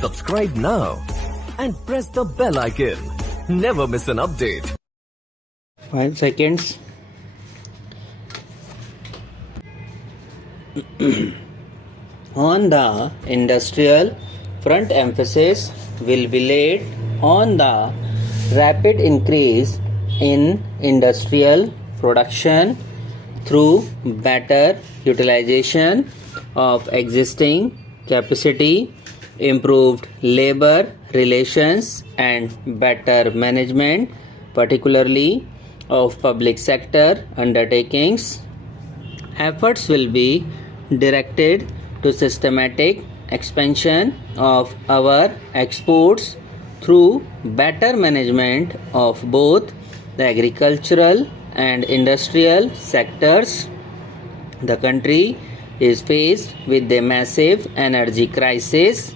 Subscribe now and press the bell icon. Never miss an update. 5 seconds. On the industrial front, emphasis will be laid on the rapid increase in industrial production through better utilization of existing capacity, improved labor relations, and better management, particularly of public sector undertakings. Efforts will be directed to systematic expansion of our exports through better management of both the agricultural and industrial sectors. The country is faced with a massive energy crisis.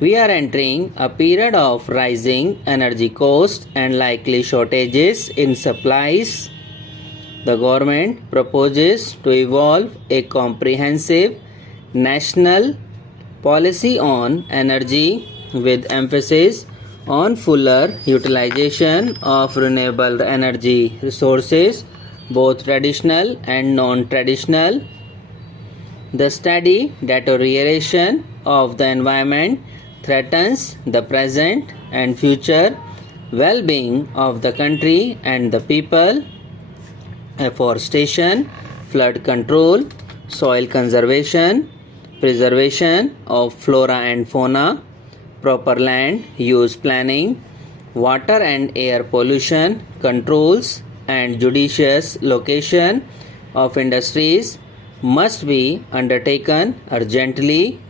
We are entering a period of rising energy costs and likely shortages in supplies. The government proposes to evolve a comprehensive national policy on energy with emphasis on fuller utilization of renewable energy resources, both traditional and non-traditional. The steady deterioration of the environment threatens the present and future well-being of the country and the people. Afforestation, flood control, soil conservation, preservation of flora and fauna, proper land use planning, water and air pollution controls, and judicious location of industries must be undertaken urgently.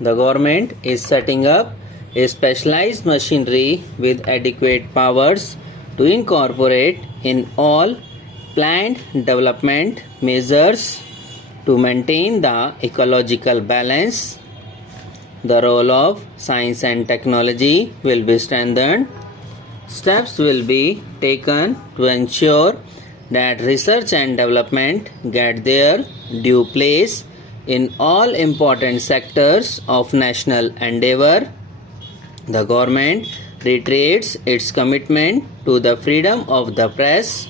The government is setting up a specialized machinery with adequate powers to incorporate in all planned development measures to maintain the ecological balance. The role of science and technology will be strengthened. Steps will be taken to ensure that research and development get their due place in all important sectors of national endeavor. The government reiterates its commitment to the freedom of the press.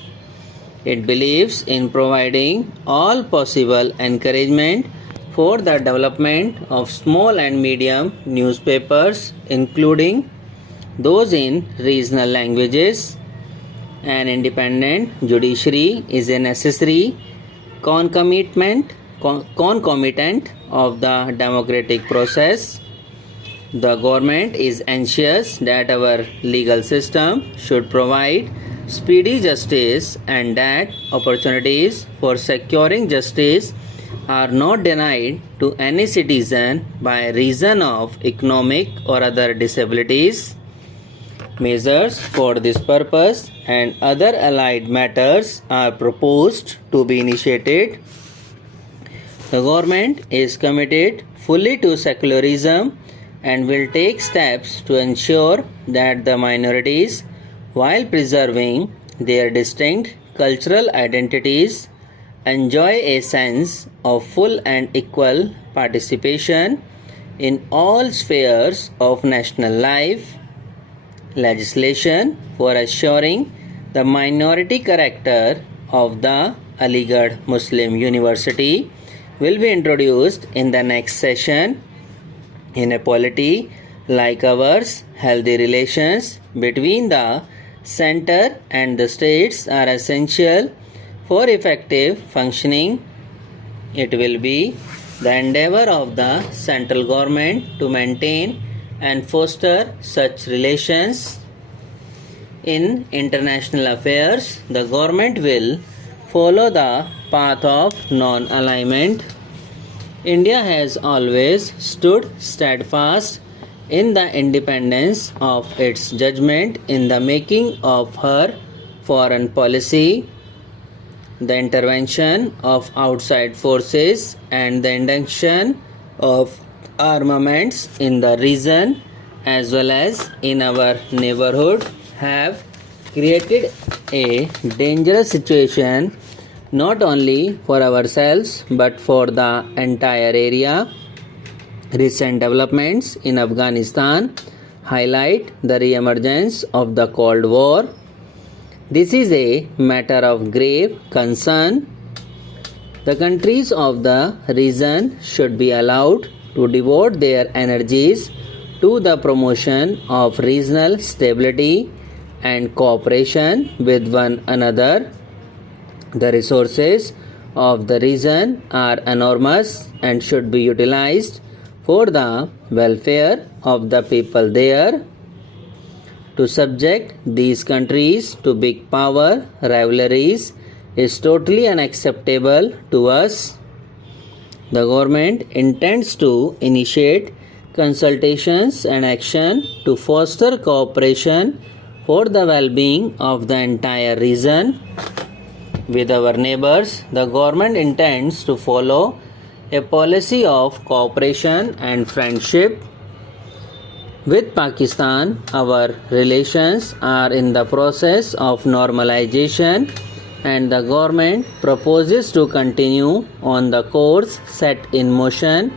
It believes in providing all possible encouragement for the development of small and medium newspapers, including those in regional languages. An independent judiciary is a necessary concomitant of the democratic process. The government is anxious that our legal system should provide speedy justice and that opportunities for securing justice are not denied to any citizen by reason of economic or other disabilities. Measures for this purpose and other allied matters are proposed to be initiated. The government is committed fully to secularism and will take steps to ensure that the minorities, while preserving their distinct cultural identities, enjoy a sense of full and equal participation in all spheres of national life. Legislation for assuring the minority character of the Aligarh Muslim University will be introduced in the next session. In a polity like ours, healthy relations between the center and the states are essential for effective functioning. It will be the endeavor of the central government to maintain and foster such relations. In international affairs, the government will follow the path of non-alignment. India has always stood steadfast in the independence of its judgment in the making of her foreign policy. The intervention of outside forces and the induction of armaments in the region as well as in our neighborhood have created a dangerous situation not only for ourselves but for the entire area. Recent developments in Afghanistan highlight the re-emergence of the Cold War. This is a matter of grave concern. The countries of the region should be allowed to devote their energies to the promotion of regional stability and cooperation with one another. The resources of the region are enormous and should be utilized for the welfare of the people there. To subject these countries to big power rivalries is totally unacceptable to us. The government intends to initiate consultations and action to foster cooperation for the well-being of the entire region. With our neighbors, the government intends to follow a policy of cooperation and friendship. With Pakistan, our relations are in the process of normalization, and the government proposes to continue on the course set in motion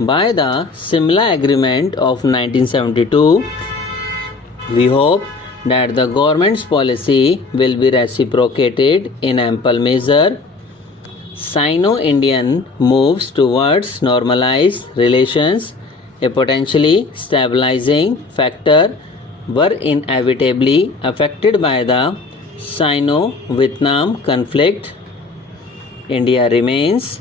by the Simla Agreement of 1972. We hope that the government's policy will be reciprocated in ample measure. Sino-Indian moves towards normalized relations, a potentially stabilizing factor, were inevitably affected by the Sino-Vietnam conflict. India remains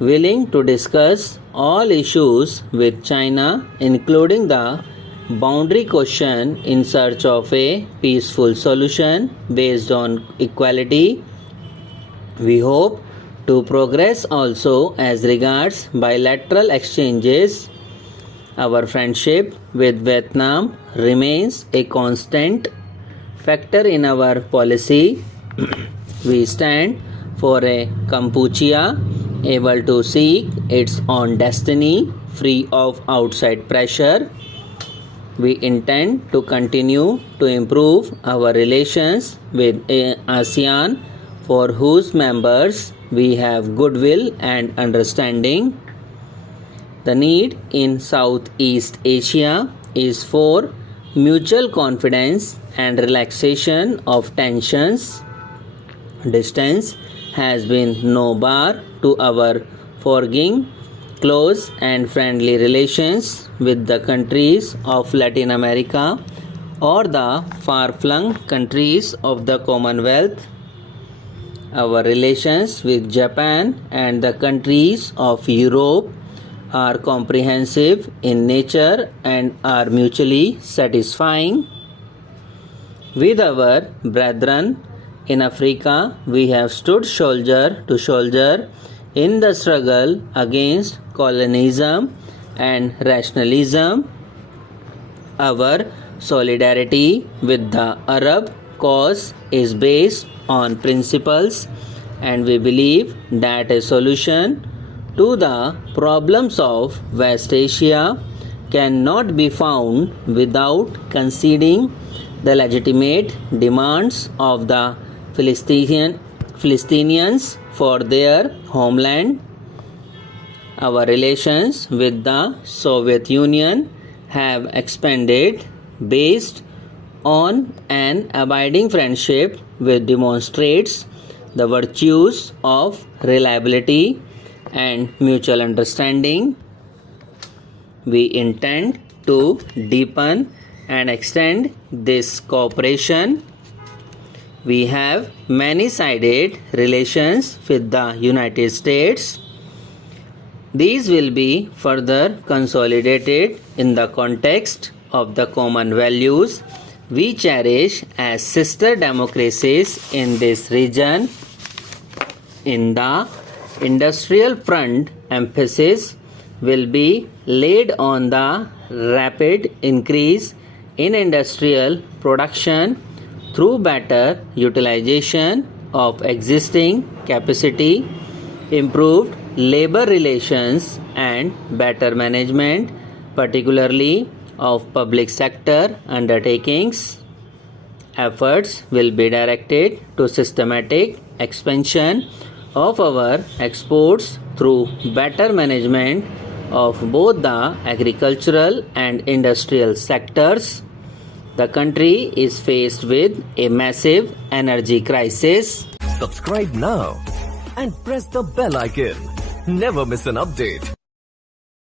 willing to discuss all issues with China, including the boundary question, in search of a peaceful solution based on equality. We hope to progress also as regards bilateral exchanges. Our friendship with Vietnam remains a constant factor in our policy. We stand for a Kampuchea able to seek its own destiny, free of outside pressure. We intend to continue to improve our relations with ASEAN, for whose members we have goodwill and understanding. The need in Southeast Asia is for mutual confidence and relaxation of tensions. Distance has been no bar to our forging close and friendly relations with the countries of Latin America or the far-flung countries of the Commonwealth. Our relations with Japan and the countries of Europe are comprehensive in nature and are mutually satisfying. With our brethren in Africa, we have stood shoulder to shoulder in the struggle against colonialism and rationalism. Our solidarity with the Arab cause is based on principles, and we believe that a solution to the problems of West Asia cannot be found without conceding the legitimate demands of the Palestinians for their homeland. Our relations with the Soviet Union have expanded based on an abiding friendship which demonstrates the virtues of reliability and mutual understanding. We intend to deepen and extend this cooperation. We have many-sided relations with the United States. These will be further consolidated in the context of the common values we cherish as sister democracies in this region. In the industrial front, emphasis will be laid on the rapid increase in industrial production through better utilization of existing capacity, improved labor relations, and better management, particularly of public sector undertakings. Efforts will be directed to systematic expansion of our exports through better management of both the agricultural and industrial sectors, the country is faced with a massive energy crisis. Subscribe now and press the bell icon. Never miss an update.